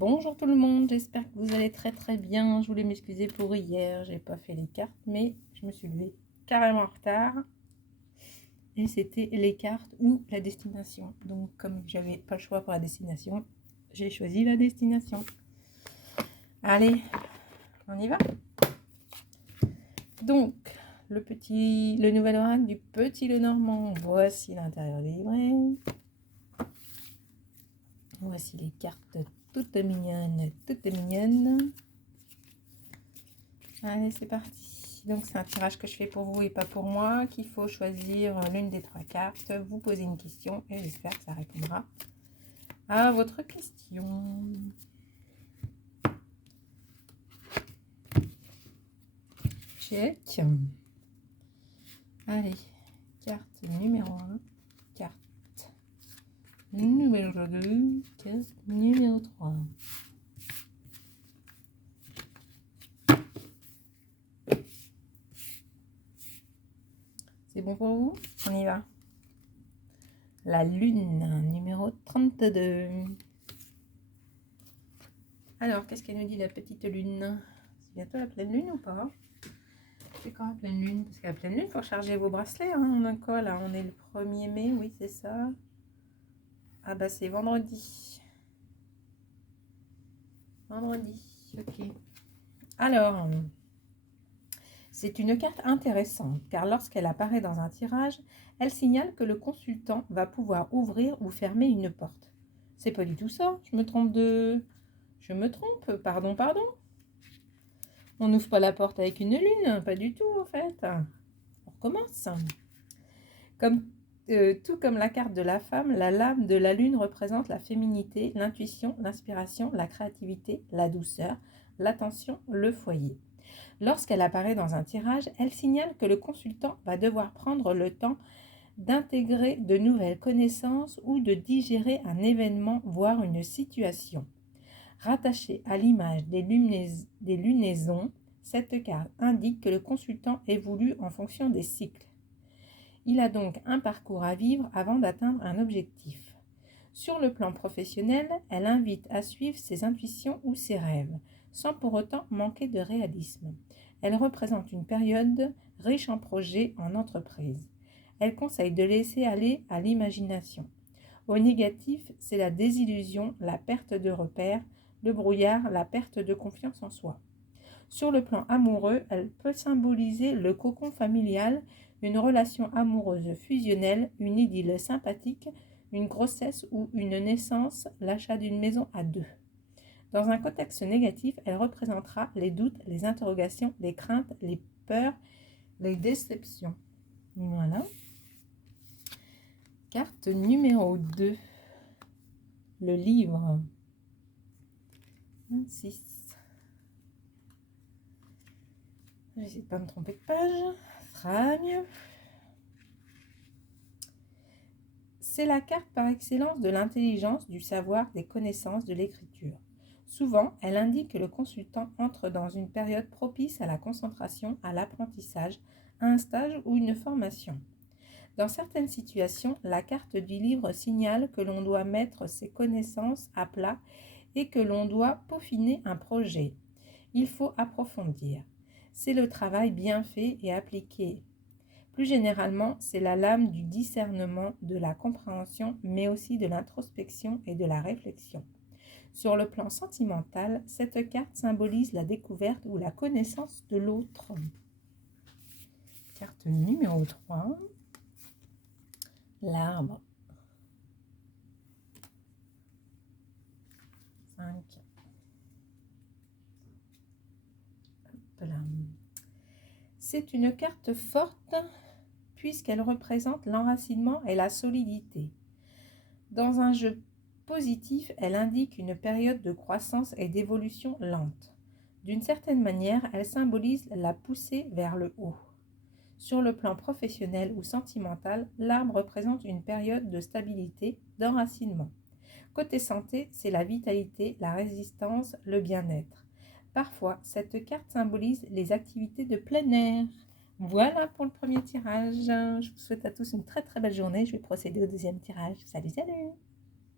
Bonjour tout le monde, j'espère que vous allez très bien. Je voulais m'excuser pour hier, j'ai pas fait les cartes, mais je me suis levée carrément en retard. Et c'était les cartes ou la destination. Donc comme j'avais pas le choix pour la destination, j'ai choisi la destination. Allez, on y va. Donc, le nouvel oracle du Petit Lenormand. Voici l'intérieur du livret. Voici les cartes toutes mignonnes, toutes mignonnes. Allez, c'est parti. Donc, c'est un tirage que je fais pour vous et pas pour moi, qu'il faut choisir l'une des trois cartes. Vous posez une question et j'espère que ça répondra à votre question. Check. Allez, carte numéro 1, carte numéro 2, carte numéro 3. C'est bon pour vous? On y va. La lune, numéro 32. Alors, qu'est-ce qu'elle nous dit, la petite lune? C'est bientôt la pleine lune ou pas? C'est quand la pleine lune? Parce qu'à la pleine lune, il faut recharger vos bracelets. Hein. On a quoi là? On est le 1er mai, oui, c'est ça. Ah bah c'est vendredi. Vendredi, ok. Alors, c'est une carte intéressante, car lorsqu'elle apparaît dans un tirage, elle signale que le consultant va pouvoir ouvrir ou fermer une porte. C'est pas du tout ça, je me trompe, pardon. On n'ouvre pas la porte avec une lune, pas du tout en fait. On recommence. Tout comme la carte de la femme, la lame de la lune représente la féminité, l'intuition, l'inspiration, la créativité, la douceur, l'attention, le foyer. Lorsqu'elle apparaît dans un tirage, elle signale que le consultant va devoir prendre le temps d'intégrer de nouvelles connaissances ou de digérer un événement, voire une situation. Rattachée à l'image des lunaisons, cette carte indique que le consultant évolue en fonction des cycles. Il a donc un parcours à vivre avant d'atteindre un objectif. Sur le plan professionnel, elle invite à suivre ses intuitions ou ses rêves, sans pour autant manquer de réalisme. Elle représente une période riche en projets en entreprise. Elle conseille de laisser aller à l'imagination. Au négatif, c'est la désillusion, la perte de repères, le brouillard, la perte de confiance en soi. Sur le plan amoureux, elle peut symboliser le cocon familial, une relation amoureuse fusionnelle, une idylle sympathique, une grossesse ou une naissance, l'achat d'une maison à deux. Dans un contexte négatif, elle représentera les doutes, les interrogations, les craintes, les peurs, les déceptions. Voilà. Carte numéro 2. Le livre. 26. J'essaie de pas me tromper de page. Ça sera mieux. C'est la carte par excellence de l'intelligence, du savoir, des connaissances, de l'écriture. Souvent, elle indique que le consultant entre dans une période propice à la concentration, à l'apprentissage, à un stage ou une formation. Dans certaines situations, la carte du livre signale que l'on doit mettre ses connaissances à plat et que l'on doit peaufiner un projet. Il faut approfondir. C'est le travail bien fait et appliqué. Plus généralement, c'est la lame du discernement, de la compréhension, mais aussi de l'introspection et de la réflexion. Sur le plan sentimental, cette carte symbolise la découverte ou la connaissance de l'autre. Carte numéro 3. L'arbre. 5. Hop là. C'est une carte forte puisqu'elle représente l'enracinement et la solidité. Dans un jeu positif, elle indique une période de croissance et d'évolution lente. D'une certaine manière, elle symbolise la poussée vers le haut. Sur le plan professionnel ou sentimental, l'arbre représente une période de stabilité, d'enracinement. Côté santé, c'est la vitalité, la résistance, le bien-être. Parfois, cette carte symbolise les activités de plein air. Voilà pour le premier tirage. Je vous souhaite à tous une très belle journée. Je vais procéder au deuxième tirage. Salut!